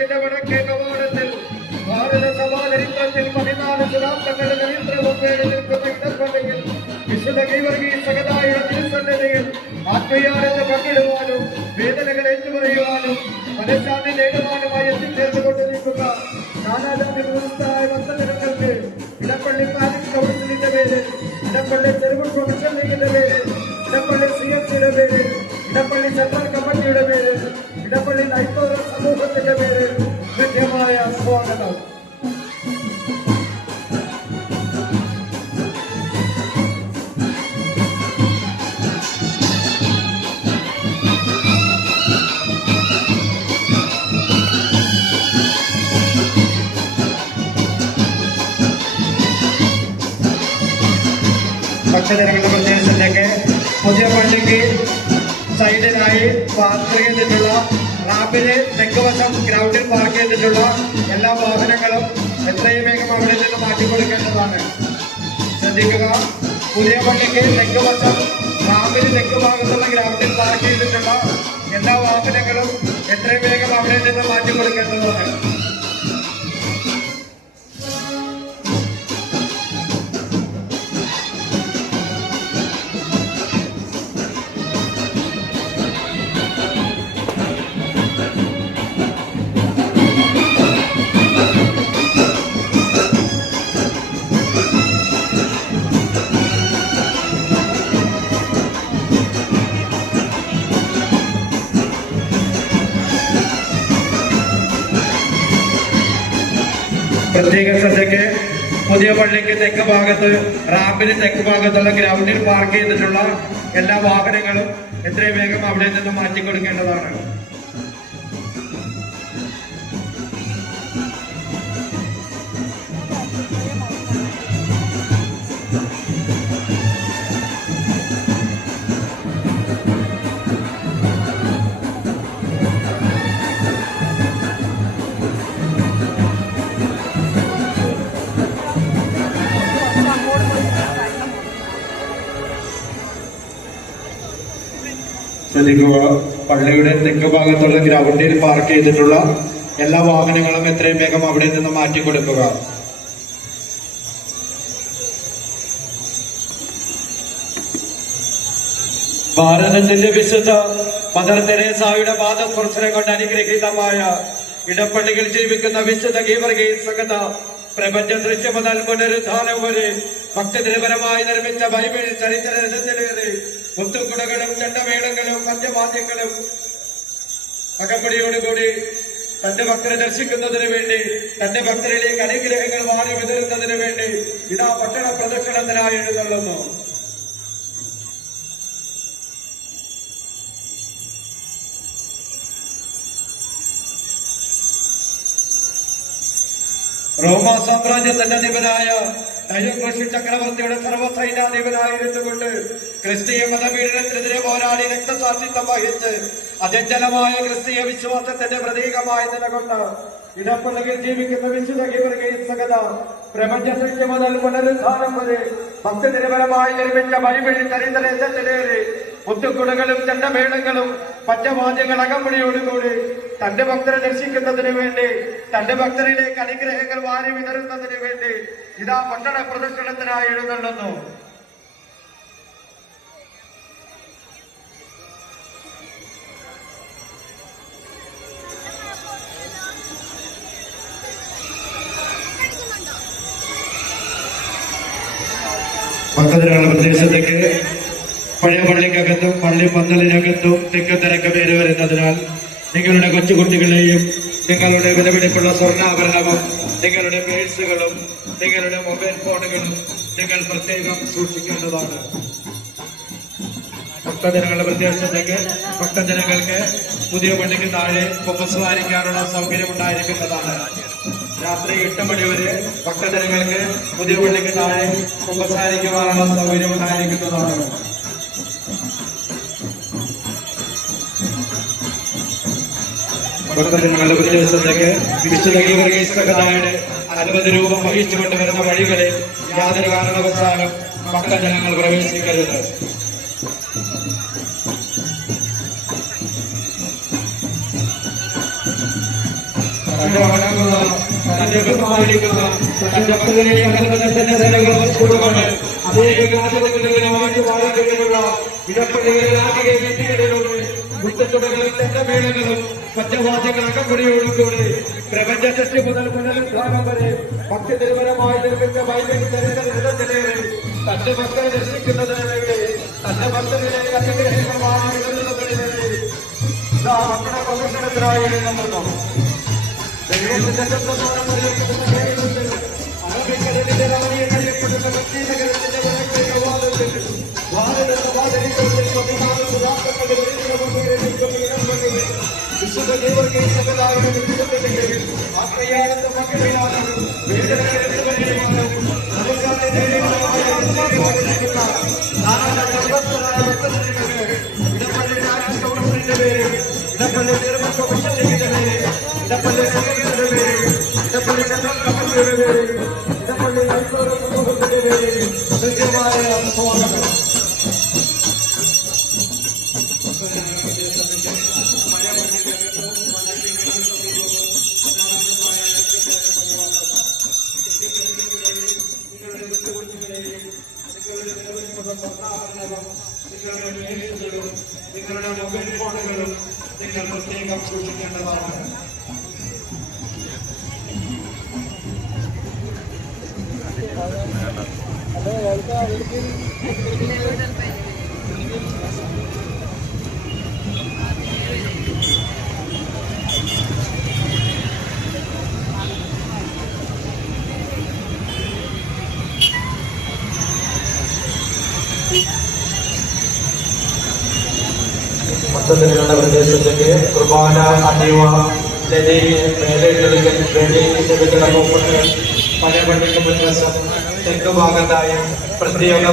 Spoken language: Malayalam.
ക്ഷേത്രത്തിന്റെ വടക്കേ കവാടത്തിൽ ഭാരത സഭാചരിത്രത്തിൽ 14 ശതാബ്ദങ്ങളുടെ ചരിത്രവും പേര് നിൽക്കുന്ന ഇടപ്പള്ളിയിൽ വിശുദ്ധ ഗീവർഗീസകതായുടെ തിരുസന്നിധിയിൽ ആത്മീയാനന്ദം പങ്കിടുവാനും വേദനകൾ ഏറ്റുപറയുവാനും മനഃശാന്തി നേടുവാനുമായി എത്തിച്ചേർന്നുകൊണ്ട് നിൽക്കുക നാനാജാതി വ്യവസ്ഥയായ ഭക്തജനങ്ങൾക്ക് ഇടപ്പള്ളി പാലിംഗ് കൗൺസിലിന്റെ പേര്, ഇടപ്പള്ളി തെരുവ് പ്രൊഫഷണൽ ലീഗിന്റെ പേര്, ഇടപ്പള്ളി CFCയുടെ പേര്, ഇടപ്പള്ളി സെൻട്രൽ കമ്മിറ്റിയുടെ പേര്, ഇടപ്പള്ളി നൈതോര സമൂഹത്തിന്റെ പേര് കൃത്യമായ സ്വാഗതം. ഭക്തജനങ്ങളുടെ പ്രദേശത്തേക്ക് പുതിയ പള്ളിക്ക് സൈഡിലായി പാർക്ക് ചെയ്തിട്ടുള്ള റാമ്പിന് തെക്കുവശം ഗ്രൗണ്ടിൽ പാർക്ക് ചെയ്തിട്ടുള്ള എല്ലാ വാഹനങ്ങളും എത്രയും വേഗം അവിടെ നിന്ന് മാറ്റിക്കൊടുക്കേണ്ടതാണ്. ശ്രദ്ധിക്കുക, പുതിയ പള്ളിക്ക് തെക്കുവശം റാമ്പിന് തെക്ക് ഭാഗത്തുള്ള ഗ്രൗണ്ടിൽ പാർക്ക് ചെയ്തിട്ടുള്ള എല്ലാ വാഹനങ്ങളും എത്രയും വേഗം അവിടെ നിന്ന് മാറ്റിക്കൊടുക്കേണ്ടതാണ്. പ്രത്യേക ശ്രദ്ധയ്ക്ക് പുതിയ പള്ളിക്ക് തെക്ക് ഭാഗത്ത് റാമ്പിന് തെക്ക് ഭാഗത്തുള്ള ഗ്രൗണ്ടിൽ പാർക്ക് ചെയ്തിട്ടുള്ള എല്ലാ വാഹനങ്ങളും എത്രയും വേഗം അവിടെ നിന്ന് മാറ്റിക്കൊടുക്കേണ്ടതാണ്. ശ്രദ്ധിക്കുക, പള്ളിയുടെ തെക്ക് ഭാഗത്തുള്ള ഗ്രൗണ്ടിൽ പാർക്ക് ചെയ്തിട്ടുള്ള എല്ലാ വാഹനങ്ങളും എത്രയും വേഗം അവിടെ നിന്ന് മാറ്റിക്കൊടുക്കുക. ഭാരതത്തിന്റെ വിശുദ്ധ മദർ തെരേസായുടെ പാദസ്പർശനം കൊണ്ട് അനുഗ്രഹീതമായ ഇടപ്പള്ളിയിൽ ജീവിക്കുന്ന വിശുദ്ധ ഗീവർഗീസകത പ്രപഞ്ച സൃഷ്ടി മുതൽ പുനരുദ്ധാനം വരെ ഭക്തനിരപരമായി നിർമ്മിച്ച ബൈബിൾ ചരിത്ര രചനയിലേറെ മുത്തുകുടകളും ചെണ്ടമേളങ്ങളും പഞ്ചവാദ്യങ്ങളും അകമ്പടിയോടുകൂടി തന്റെ ഭക്തരെ ദർശിക്കുന്നതിന് വേണ്ടി, തന്റെ ഭക്തരിലേക്ക് അനുഗ്രഹങ്ങൾ വാരി വിതരുന്നതിന് വേണ്ടി ഇതാ പട്ടണ പ്രദക്ഷിണത്തിനായി എഴുന്നള്ളുന്നു. റോമാ സാമ്രാജ്യത്തിന്റെ അധിപനായ ഡയോക്ലഷ്യൻ ചക്രവർത്തിയുടെ സർവ്വസൈന്യാധിപനായിരുന്നുകൊണ്ട് ക്രിസ്തീയ മതപീഡനത്തിനെതിരെ പോരാടി രക്തസാക്ഷിത്വം വഹിച്ച് അചഞ്ചലമായ ക്രിസ്തീയ വിശ്വാസത്തിന്റെ പ്രതീകമായി നിലകൊണ്ട ഇടപ്പള്ളിയിൽ ജീവിക്കുന്ന വിശുദ്ധ ഗീവർഗീസകത പ്രപഞ്ച സൃഷ്ടി മുതൽ പുനരുദ്ധാനം വരെ ഭക്തനിരപരമായി നിർമ്മിച്ച ബൈബിൾ ചരിത്ര രചനയിലേറെ മുത്തുകുടകളും ചെണ്ടമേളങ്ങളും പഞ്ചവാദ്യങ്ങൾ അകമ്പടിയോടുകൂടി തന്റെ ഭക്തരെ ദർശിക്കുന്നതിന് വേണ്ടി, തന്റെ ഭക്തരിലേക്ക് അനുഗ്രഹങ്ങൾ വാരി വിതറുന്നതിന് വേണ്ടി ഇതാ പട്ടണ പ്രദർശനത്തിനായി എഴുന്നള്ളുന്നു. ഭക്തജനങ്ങളുടെ പ്രദേശത്തേക്ക് പഴയ പള്ളിക്കകത്തും പള്ളി പന്തലിനകത്തും തിക്കത്തിരക്ക് പേര് വരുന്നതിനാൽ നിങ്ങളുടെ കൊച്ചുകുട്ടികളെയും നിങ്ങളുടെ വിലപിടിപ്പുള്ള സ്വർണ്ണാഭരണവും നിങ്ങളുടെ പേഴ്സുകളും നിങ്ങളുടെ മൊബൈൽ ഫോണുകളും നിങ്ങൾ പ്രത്യേകം സൂക്ഷിക്കേണ്ടതാണ്. ഭക്തജനങ്ങളുടെ പ്രദേശത്തേക്ക് ഭക്തജനങ്ങൾക്ക് പുതിയ പള്ളിക്ക് താഴെ കുമ്പസാരിക്കാനുള്ള സൗകര്യം ഉണ്ടായിരിക്കുന്നതാണ്. രാത്രി 8 മണി വരെ ഭക്തജനങ്ങൾക്ക് പുതിയ പള്ളിക്ക് താഴെ കുമ്പസാരിക്കുവാനുള്ള സൗകര്യം ഉണ്ടായിരിക്കുന്നതാണ്. ഭക്തജനങ്ങളുടെ പ്രദേശത്തേക്ക് വിശുദ്ധ ഗീവർഗീസകതയുടെ 50 രൂപ വഹിച്ചുകൊണ്ട് വരുന്ന വഴികളിൽ യാതൊരു കാരണവശാലും ഭക്തജനങ്ങൾ പ്രവേശിക്കരുത്. തന്റെ വണങ്ങുക, തന്റെ ബഹുമാനിക്കുക, തന്റെ ഭക്തരെ അകലത്തിന്റെ സേനകളും കൂടുകൊണ്ട് അനേക രാജകുലങ്ങളുമായിട്ട് വാഴകളിലുള്ള ഇടപ്പള്ളികളിലാകെ വീട്ടുകളിലൂടെ മുത്തത്തുടകളും തെറ്റമേളങ്ങളും പഞ്ചവാദ്യങ്ങൾ അകമ്പടിയോടുകൂടി പ്രപഞ്ച സൃഷ്ടി മുതൽ പുനരുദ്ധാനം വരെ ഭക്തിനിർഭരമായി നിർമ്മിച്ച ബൈബിൾ ചരിത്രത്തിലെ തന്റെ ഭക്തരെ രക്ഷിക്കുന്നതിന് വേണ്ടി തന്റെ ഭക്തരുടെ അനുഗ്രഹീതമായ ഇടപെടലുകളിൽ മക്കളുടെ പ്രദർശനത്തിനായി നമ്മൾ ദൈവത്തിന്റെ അറബിക്കടലിന്റെ രാവിയെ കഴിയപ്പെടുന്ന ഭക്തിനഗരത്തിന്റെ വിശുദ്ധ ദേവർക്ക് ആ കയ്യാളത്തെ മക്കളിലാണ് ഇടപ്പള്ളി ധർമ്മസഭയുടെ പേര്, ഇടപ്പള്ളി സംഘത്തിന്റെ പേര്, ഇടപ്പള്ളി ചന്ദ്രൻ കമ്മിറ്റിയുടെ പേര്, ഇടപ്പള്ളി ഐശ്വര്യ സമൂഹത്തിന്റെ പേര് കൃത്യമായ സ്വാഗതം. നിങ്ങളുടെ മൊബൈൽ ഫോണുകളും നിങ്ങൾ പ്രത്യേകം സൂക്ഷിക്കേണ്ടതാണ്. മൊത്തത്തിലുള്ള പ്രദേശത്തേക്ക് കുർബാന അടിവ ലതയിലെ മേലെടുക്കൽ വേദിയുടെ പല പള്ളിക്ക് മുൻവശം തെക്ക് ഭാഗത്തായി പ്രത്യേക